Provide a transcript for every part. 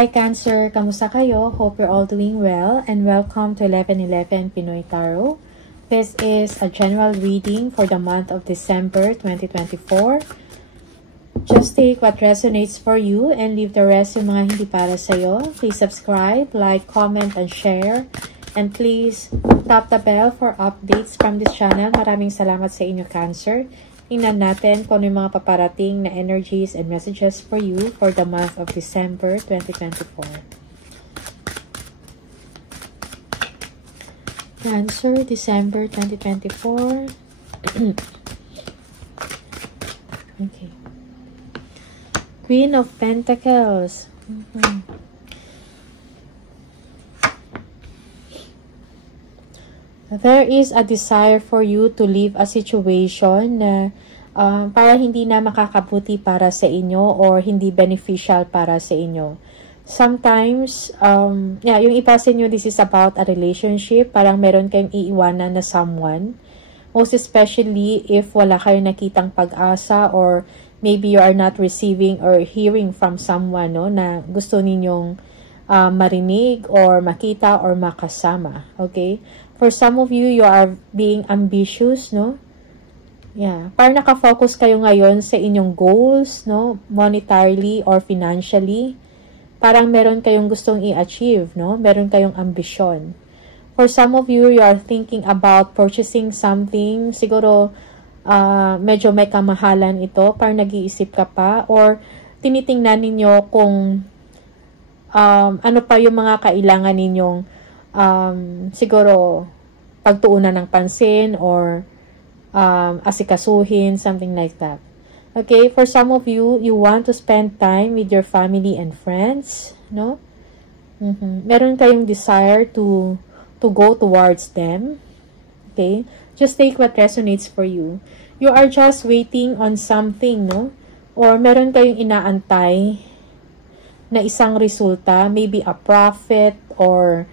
Hi Cancer, kamusta kayo? Hope you're all doing well and welcome to 11/11 Pinoy Tarot. This is a general reading for the month of December 2024. Just take what resonates for you and leave the rest yung mga hindi para sa'yo. Please subscribe, like, comment, and share. And please tap the bell for updates from this channel. Maraming salamat sa inyo Cancer. Tingnan natin kung ano yung mga paparating na energies and messages for you for the month of December 2024. Cancer, December 2024. Okay. Queen of Pentacles. There is a desire for you to leave a situation na para hindi na makakabuti para sa inyo or hindi beneficial para sa inyo. Sometimes, yung iba sa inyo, this is about a relationship. Parang meron kayong iiwanan na someone. Most especially if wala kayong nakitang pag-asa or maybe you are not receiving or hearing from someone na gusto ninyong marinig or makita or makasama. Okay? For some of you, you are being ambitious, no? Yeah. Parang nakafocus kayo ngayon sa inyong goals, no? Monetarily or financially. Parang meron kayong gustong i-achieve, no? Meron kayong ambisyon. For some of you, you are thinking about purchasing something. Siguro, medyo may kamahalan ito. Parang nag-iisip ka pa. Or, tinitingnan ninyo kung ano pa yung mga kailangan ninyong siguro pagtuunan ng pansin or asikasuhin, something like that. Okay, for some of you, you want to spend time with your family and friends, no? Meron kayong desire to go towards them. Okay, just take what resonates for you. You are just waiting on something, no? Or meron kayong inaantay na isang resulta, maybe a profit or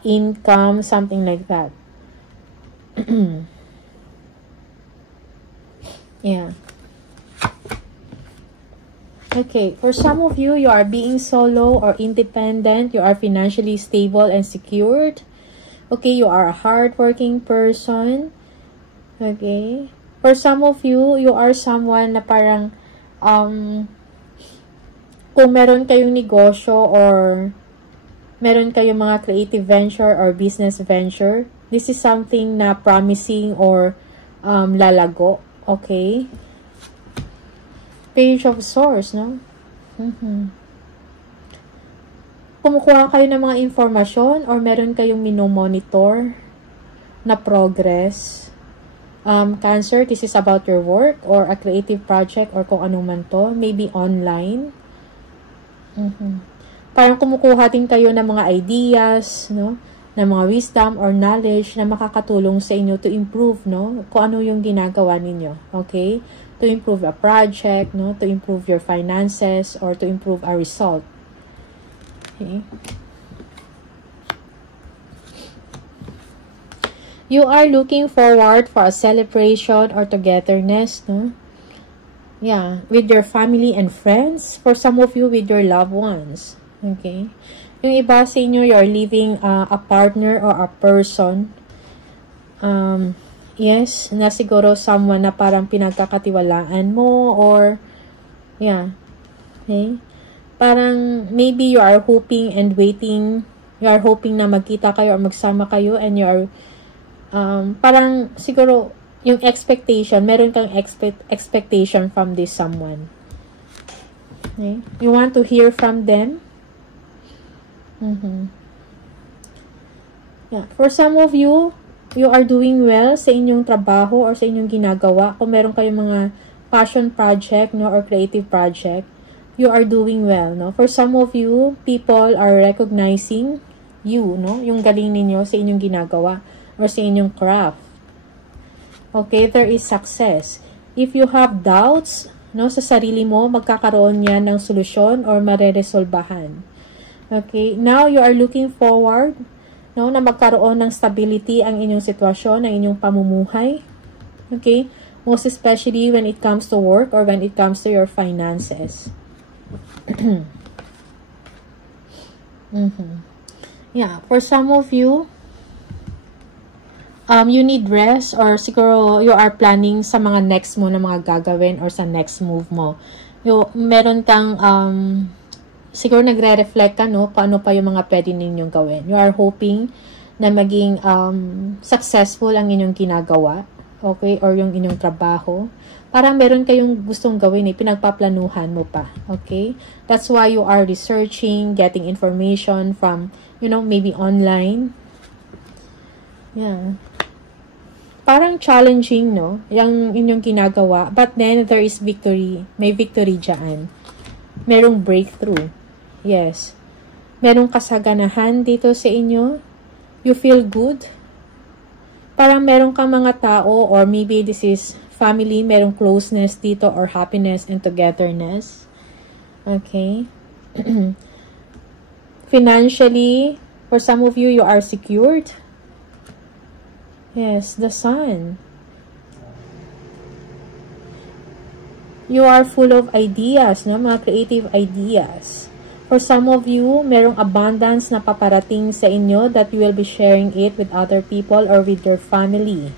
income, something like that. Yeah. Okay, for some of you, you are being solo or independent. You are financially stable and secured. Okay, you are a hardworking person. Okay. For some of you, you are someone na parang kung meron kayong negosyo or meron kayong mga creative venture or business venture, this is something na promising or lalago. Okay? Page of Swords, no? Kumukuha kayo ng mga informasyon or meron kayong minomonitor na progress. Cancer, this is about your work or a creative project or kung ano man to. Maybe online. Parang kumukuha din kayo ng mga ideas, no? Ng mga wisdom or knowledge na makakatulong sa inyo to improve, no? Kung ano yung ginagawa ninyo, okay? To improve a project, no? To improve your finances or to improve a result. Okay? You are looking forward for a celebration or togetherness, no? Yeah, with your family and friends. For some of you, with your loved ones. Okay? Yung iba sa inyo, you're leaving a partner or a person. Yes, na siguro someone na parang pinagkakatiwalaan mo or, yeah. Okay? Parang maybe you are hoping and waiting. You are hoping na magkita kayo or magsama kayo and you are, parang siguro, yung expectation, meron kang expectation from this someone. Okay? You want to hear from them. Yeah. For some of you, you are doing well sa inyong trabaho or sa inyong ginagawa. Kung meron kayong mga passion project, no, or creative project, you are doing well, no? For some of you, people are recognizing you, no? Yung galing ninyo sa inyong ginagawa or sa inyong craft. Okay, there is success. If you have doubts, no, sa sarili mo, magkakaroon yan ng solusyon or mareresolbahan. Okay, now you are looking forward, no, na magkaroon ng stability ang inyong sitwasyon, ang inyong pamumuhay. Okay, most especially when it comes to work or when it comes to your finances. Yeah, for some of you, you need rest or siguro you are planning sa mga next mo na mga gagawin or sa next move mo. Meron kang, siguro nagre-reflect ka, no, kung ano pa yung mga pwede ninyong gawin. You are hoping na maging successful ang inyong ginagawa, okay, or yung inyong trabaho. Parang meron kayong gustong gawin, pinagpaplanuhan mo pa, okay? That's why you are researching, getting information from, maybe online. Yeah. Parang challenging, no? Yung inyong ginagawa. But then, there is victory. May victory dyan. Merong breakthrough. Yes. Merong kasaganahan dito sa inyo. You feel good. Parang meron kang mga tao or maybe this is family, merong closeness dito or happiness and togetherness. Okay. Financially, for some of you, you are secured. Yes, the Sun. You are full of ideas, no? Mga creative ideas. For some of you, merong abundance na paparating sa inyo that you will be sharing it with other people or with your family.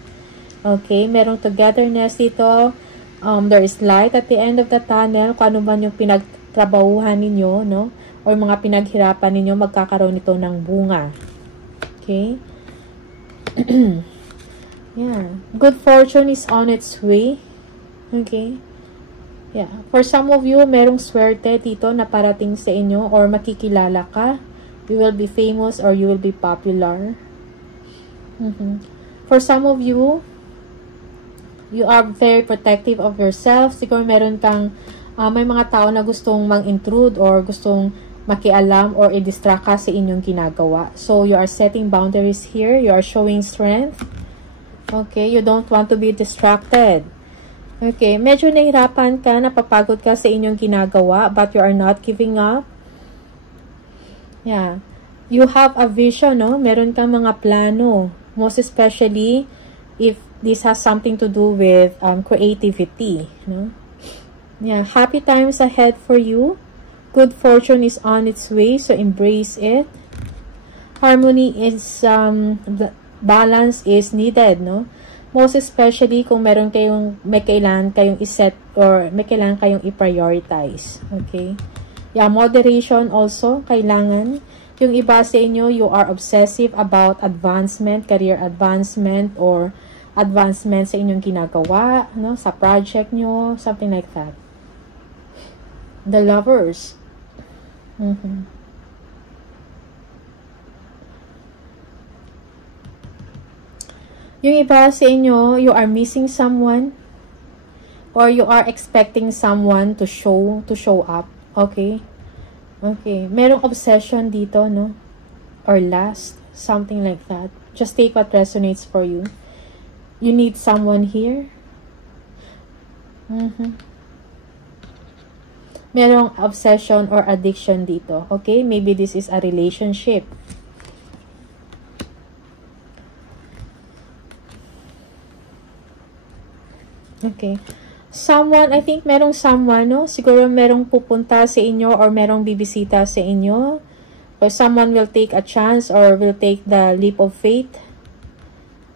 Okay, merong togetherness dito. There is light at the end of the tunnel. Kung ano man yung pinagtrabahuhan ninyo, no? Or mga pinaghirapan ninyo, magkakaroon ito ng bunga. Okay? Yeah. Good fortune is on its way. Okay? Yeah. For some of you, merong swerte dito na parating sa inyo or makikilala ka. You will be famous or you will be popular. For some of you, you are very protective of yourself. Siguro meron kang, may mga tao na gustong mang-intrude or gustong makialam or i-distract ka sa inyong ginagawa. So, you are setting boundaries here. You are showing strength. Okay, you don't want to be distracted. Okay, medyo nahirapan ka, napapagod ka sa inyong ginagawa, but you are not giving up. Yeah. You have a vision, no? Meron kang mga plano. Most especially, if this has something to do with creativity, no? Yeah, happy times ahead for you. Good fortune is on its way, so embrace it. Harmony is, balance is needed, no? Most especially kung may kailangan kayong iset or may kailangan kayong i-prioritize. Okay? Yeah, moderation also, kailangan. Yung iba sa inyo, you are obsessive about advancement, career advancement, or advancement sa inyong ginagawa, no? Sa project nyo, something like that. The Lovers. Yung iba sa inyo, you are missing someone or you are expecting someone to show up. Okay? Okay. Merong obsession dito, no? Or lust. Something like that. Just take what resonates for you. You need someone here. Merong obsession or addiction dito. Okay? Maybe this is a relationship. Okay. Someone, I think merong someone, no? Siguro merong pupunta sa inyo or merong bibisita sa inyo. Or someone will take a chance or will take the leap of faith.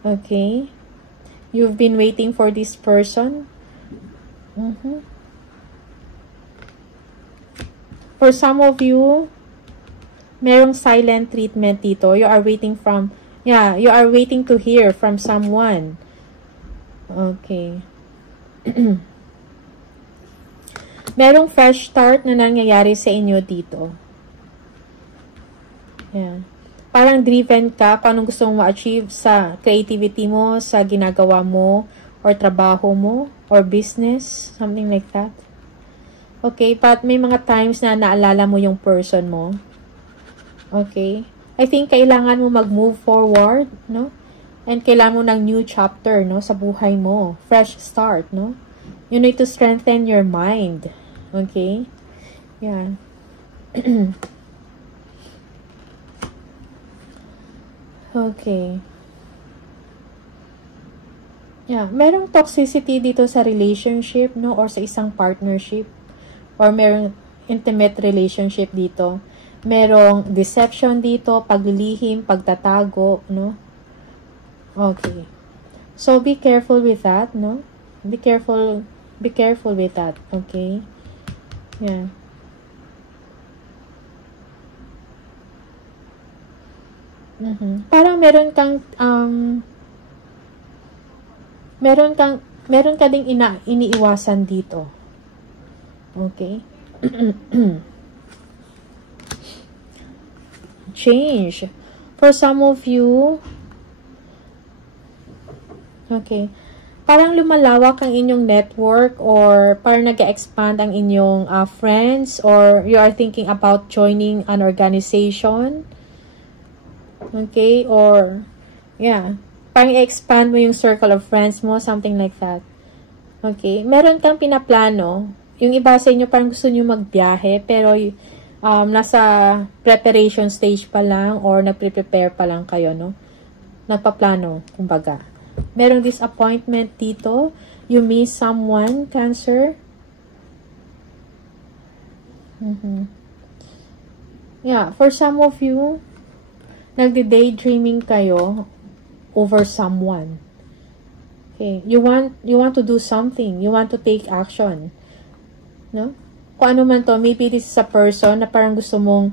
Okay. You've been waiting for this person. For some of you, merong silent treatment dito. You are waiting you are waiting to hear from someone. Okay. Merong fresh start na nangyayari sa inyo dito. Yeah. Parang driven ka kung anong gusto mong ma-achieve sa creativity mo, sa ginagawa mo, or trabaho mo, or business, something like that. Okay, but may mga times na naalala mo yung person mo. Okay? I think kailangan mo mag-move forward, no? And kailangan mo ng new chapter, no? Sa buhay mo. Fresh start, no? You need to strengthen your mind. Okay? Yeah. Okay. Yeah. Merong toxicity dito sa relationship, no? Or sa isang partnership. Or merong intimate relationship dito. Merong deception dito, paglilihim, pagtatago, no? Okay. So, be careful with that, no? Be careful with that, okay? Yeah. Parang meron ka ding iniiwasan dito. Okay? Change. For some of you, okay, parang lumalawak ang inyong network or parang nag-expand ang inyong friends or you are thinking about joining an organization. Okay? Or, yeah, parang i-expand mo yung circle of friends mo, something like that. Okay? Meron kang pinaplano. Yung iba sa inyo parang gusto nyo magbiyahe, pero nasa preparation stage pa lang or nagpre-prepare pa lang kayo, no? Nagpaplano, kumbaga. Merong disappointment dito. You miss someone, Cancer. Yeah, for some of you, nagde-daydreaming kayo over someone. Okay, you want to do something. You want to take action. No? Kung ano man to, maybe this is a person na parang gusto mong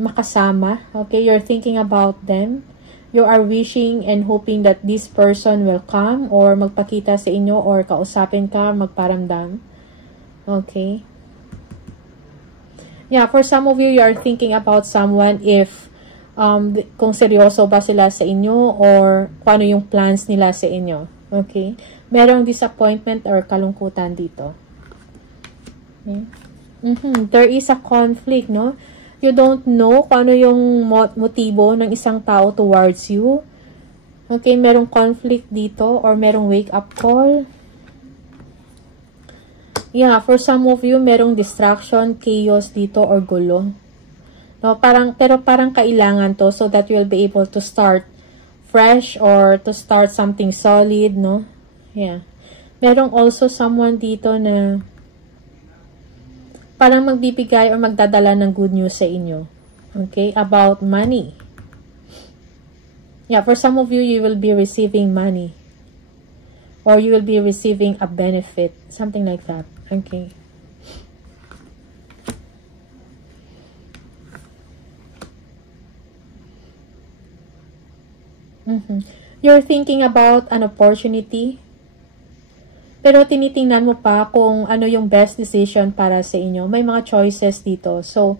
makasama. Okay, you're thinking about them. You are wishing and hoping that this person will come or magpakita sa inyo or kausapin ka, magparamdam. Okay. Yeah, for some of you, you are thinking about someone if kung seryoso ba sila sa inyo or kung ano yung plans nila sa inyo. Okay? Merong disappointment or kalungkutan dito. Okay? There is a conflict, no? You don't know kung ano yung motibo ng isang tao towards you. Okay? Merong conflict dito or merong wake-up call. Yeah, for some of you, merong distraction, chaos dito, or gulo. No, pero parang kailangan to so that you will be able to start fresh or to start something solid, no? Yeah. Merong also someone dito na parang magbibigay or magdadala ng good news sa inyo. Okay? About money. Yeah, for some of you, you will be receiving money. Or you will be receiving a benefit. Something like that. Okay. You're thinking about an opportunity. Pero tinitingnan mo pa kung ano yung best decision para sa inyo. May mga choices dito. So,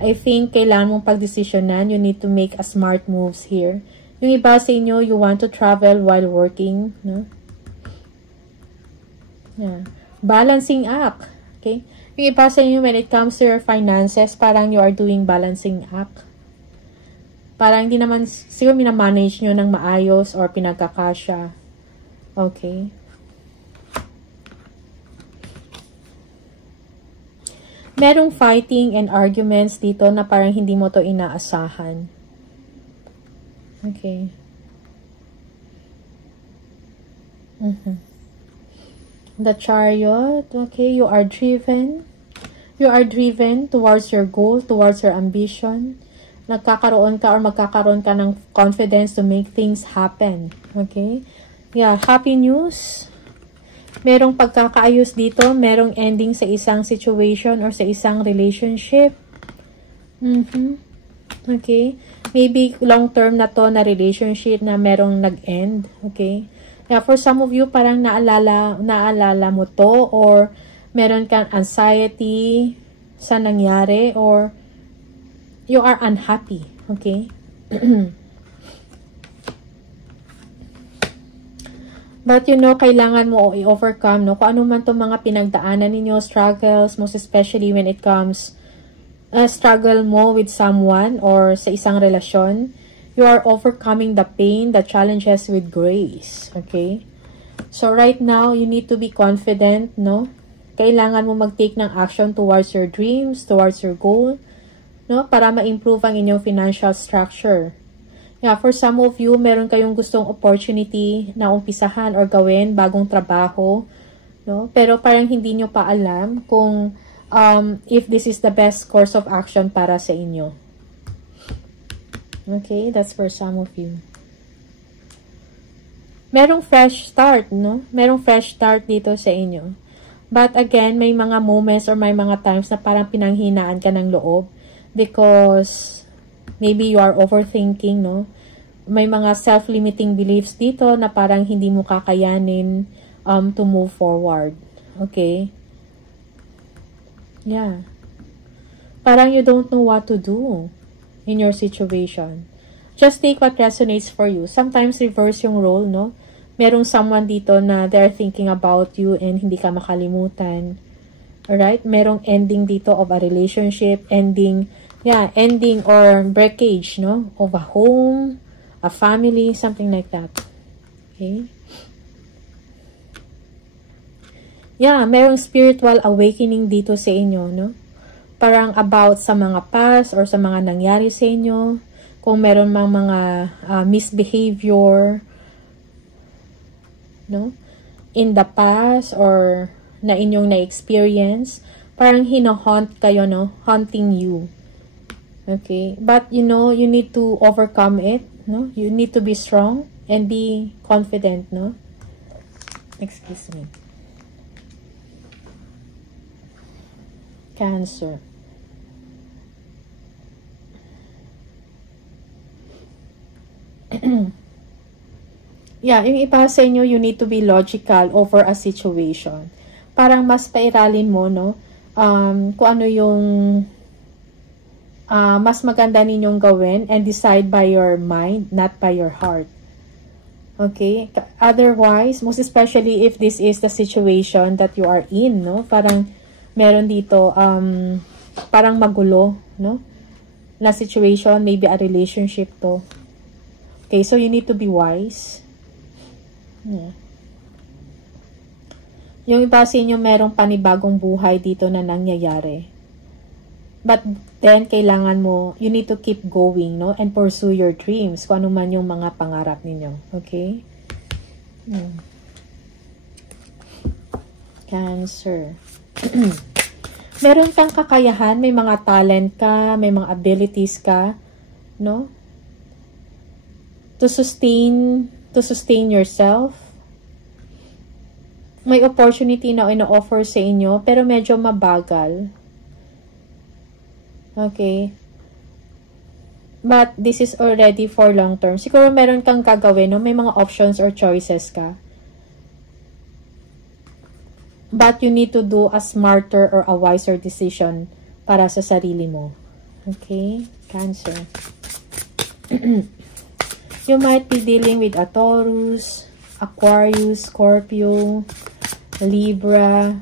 I think kailangan mong pag-desisyonan. You need to make a smart moves here. Yung iba sa inyo, you want to travel while working. No? Yeah. Balancing act. Okay? Yung iba sa inyo, when it comes to your finances, parang you are doing balancing act. Parang hindi naman, siguro minamanage nyo ng maayos or pinagkakasya. Okay? Merong fighting and arguments dito na parang hindi mo to inaasahan. Okay. The Chariot. Okay, you are driven. You are driven towards your goal, towards your ambition. Nagkakaroon ka or magkakaroon ka ng confidence to make things happen. Okay? Yeah, happy news. Merong pagkakaayos dito. Merong ending sa isang situation or sa isang relationship. Okay? Maybe long term na to na relationship na merong nag-end. Okay? Yeah, for some of you, parang naalala mo to or meron kang anxiety sa nangyari or you are unhappy, okay? But you know, kailangan mo i-overcome, no? Kung ano man itong mga pinagdaanan ninyo, struggles, most especially when it comes, struggle mo with someone or sa isang relasyon, you are overcoming the pain, the challenges with grace, okay? So right now, you need to be confident, no? Kailangan mo mag-take ng action towards your dreams, towards your goal, no, para ma-improve ang inyong financial structure. Yeah, for some of you, meron kayong gustong opportunity na umpisahan or gawin bagong trabaho, no? Pero parang hindi nyo pa alam kung if this is the best course of action para sa inyo. Okay, that's for some of you. Merong fresh start, no? Merong fresh start dito sa inyo. But again, may mga moments or may mga times na parang pinanghinaan ka ng loob because maybe you are overthinking, no? May mga self-limiting beliefs dito na parang hindi mo kakayanin to move forward. Okay? Yeah. Parang you don't know what to do in your situation. Just take what resonates for you. Sometimes reverse yung role, no? Merong someone dito na they're thinking about you and hindi ka makalimutan. Alright? Merong ending dito of a relationship, ending or breakage, no? Of a home, a family, something like that. Okay? Yeah, merong spiritual awakening dito sa inyo, no? Parang about sa mga past or sa mga nangyari sa inyo. Kung meron mang mga misbehavior, no? In the past or na inyong na-experience, parang hino-haunt kayo, no? Haunting you. Okay? But, you know, you need to overcome it, no? You need to be strong and be confident, no? Excuse me. Cancer. Yeah, yung iba sa inyo, you need to be logical over a situation. Parang mas pairalin mo, no? Kung ano yung mas maganda ninyong gawin and decide by your mind, not by your heart. Okay? Otherwise, most especially if this is the situation that you are in, no? Parang meron dito, parang magulo, no? Na situation, maybe a relationship to. Okay, so you need to be wise. Yeah. Yung iba sa inyo, merong panibagong buhay dito na nangyayari. But then, kailangan mo, you need to keep going, no? And pursue your dreams, kung ano man yung mga pangarap ninyo. Okay? Cancer. Meron kang kakayahan, may mga talent ka, may mga abilities ka, no? To sustain yourself. May opportunity na ino-offer sa inyo, pero medyo mabagal. Okay. But this is already for long term. Siguro meron kang gagawin, no? May mga options or choices ka. But you need to do a smarter or a wiser decision para sa sarili mo. Okay? Cancer. You might be dealing with a Taurus, Aquarius, Scorpio, Libra.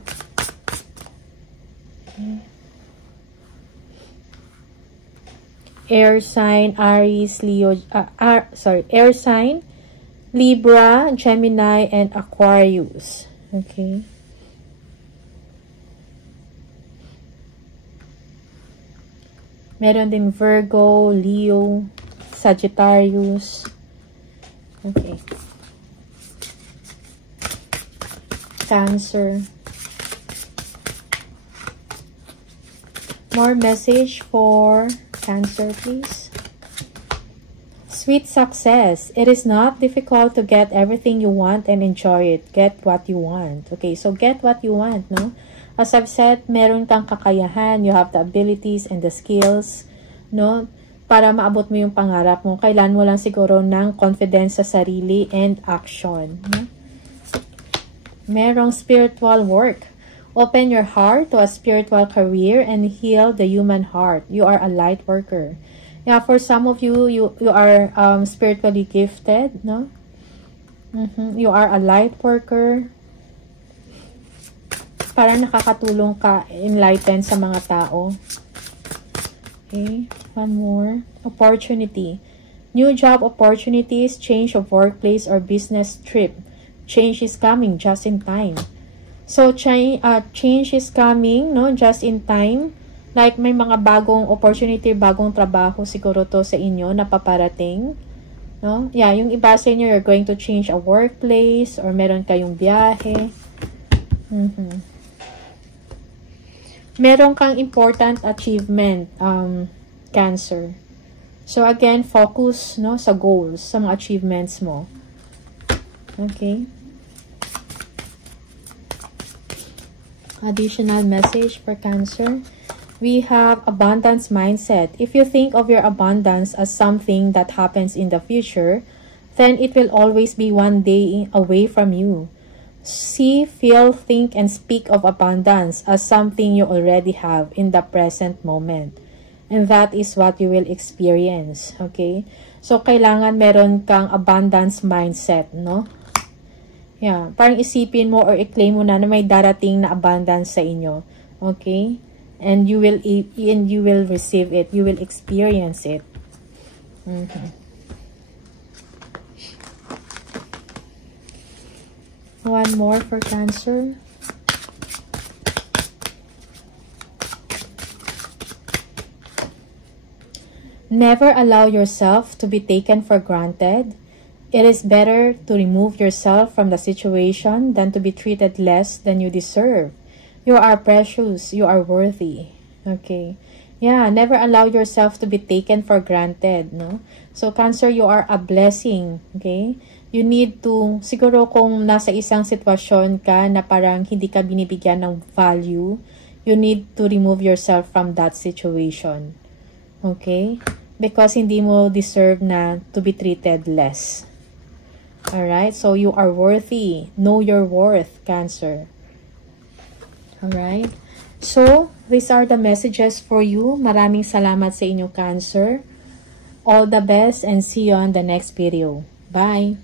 Air sign, Aries, Leo, air sign, Libra, Gemini, and Aquarius. Okay. Meron din Virgo, Leo, Sagittarius. Okay. Cancer. More message for Cancer, please. Sweet success. It is not difficult to get everything you want and enjoy it. Get what you want. Okay, so get what you want, no? As I've said, meron kang kakayahan. You have the abilities and the skills, no? Para maabot mo yung pangarap mo. Kailan mo lang siguro ng confidence sa sarili and action. No? Merong spiritual work. Open your heart to a spiritual career and heal the human heart. You are a light worker. Yeah, for some of you, you are spiritually gifted, no? You are a light worker. Para nakakatulong ka, enlighten sa mga tao. Okay, one more. Opportunity. New job opportunities, change of workplace or business trip. Change is coming just in time. So, change is coming, no? Just in time. Like, may mga bagong opportunity, bagong trabaho siguro to sa inyo na paparating. No? Yeah, yung iba sa inyo, you're going to change a workplace or meron kayong biyahe. Meron kang important achievement, Cancer. So, again, focus, no, sa goals, sa mga achievements mo. Okay. Additional message for Cancer. We have abundance mindset. If you think of your abundance as something that happens in the future, then it will always be one day away from you. See, feel, think, and speak of abundance as something you already have in the present moment. And that is what you will experience. Okay? So, kailangan meron kang abundance mindset, no? Yeah. Parang isipin mo or i-claim mo na may darating na abundance sa inyo. Okay? And you will receive it. You will experience it. Okay. One more for Cancer. Never allow yourself to be taken for granted. It is better to remove yourself from the situation than to be treated less than you deserve. You are precious. You are worthy. Okay. Yeah, never allow yourself to be taken for granted, no? So, Cancer, you are a blessing. Okay? You need to, siguro kung nasa isang sitwasyon ka na parang hindi ka binibigyan ng value, you need to remove yourself from that situation. Okay? Because hindi mo deserve na to be treated less. Alright? So, you are worthy. Know your worth, Cancer. Alright? So, these are the messages for you. Maraming salamat sa inyo, Cancer. All the best and see you on the next video. Bye!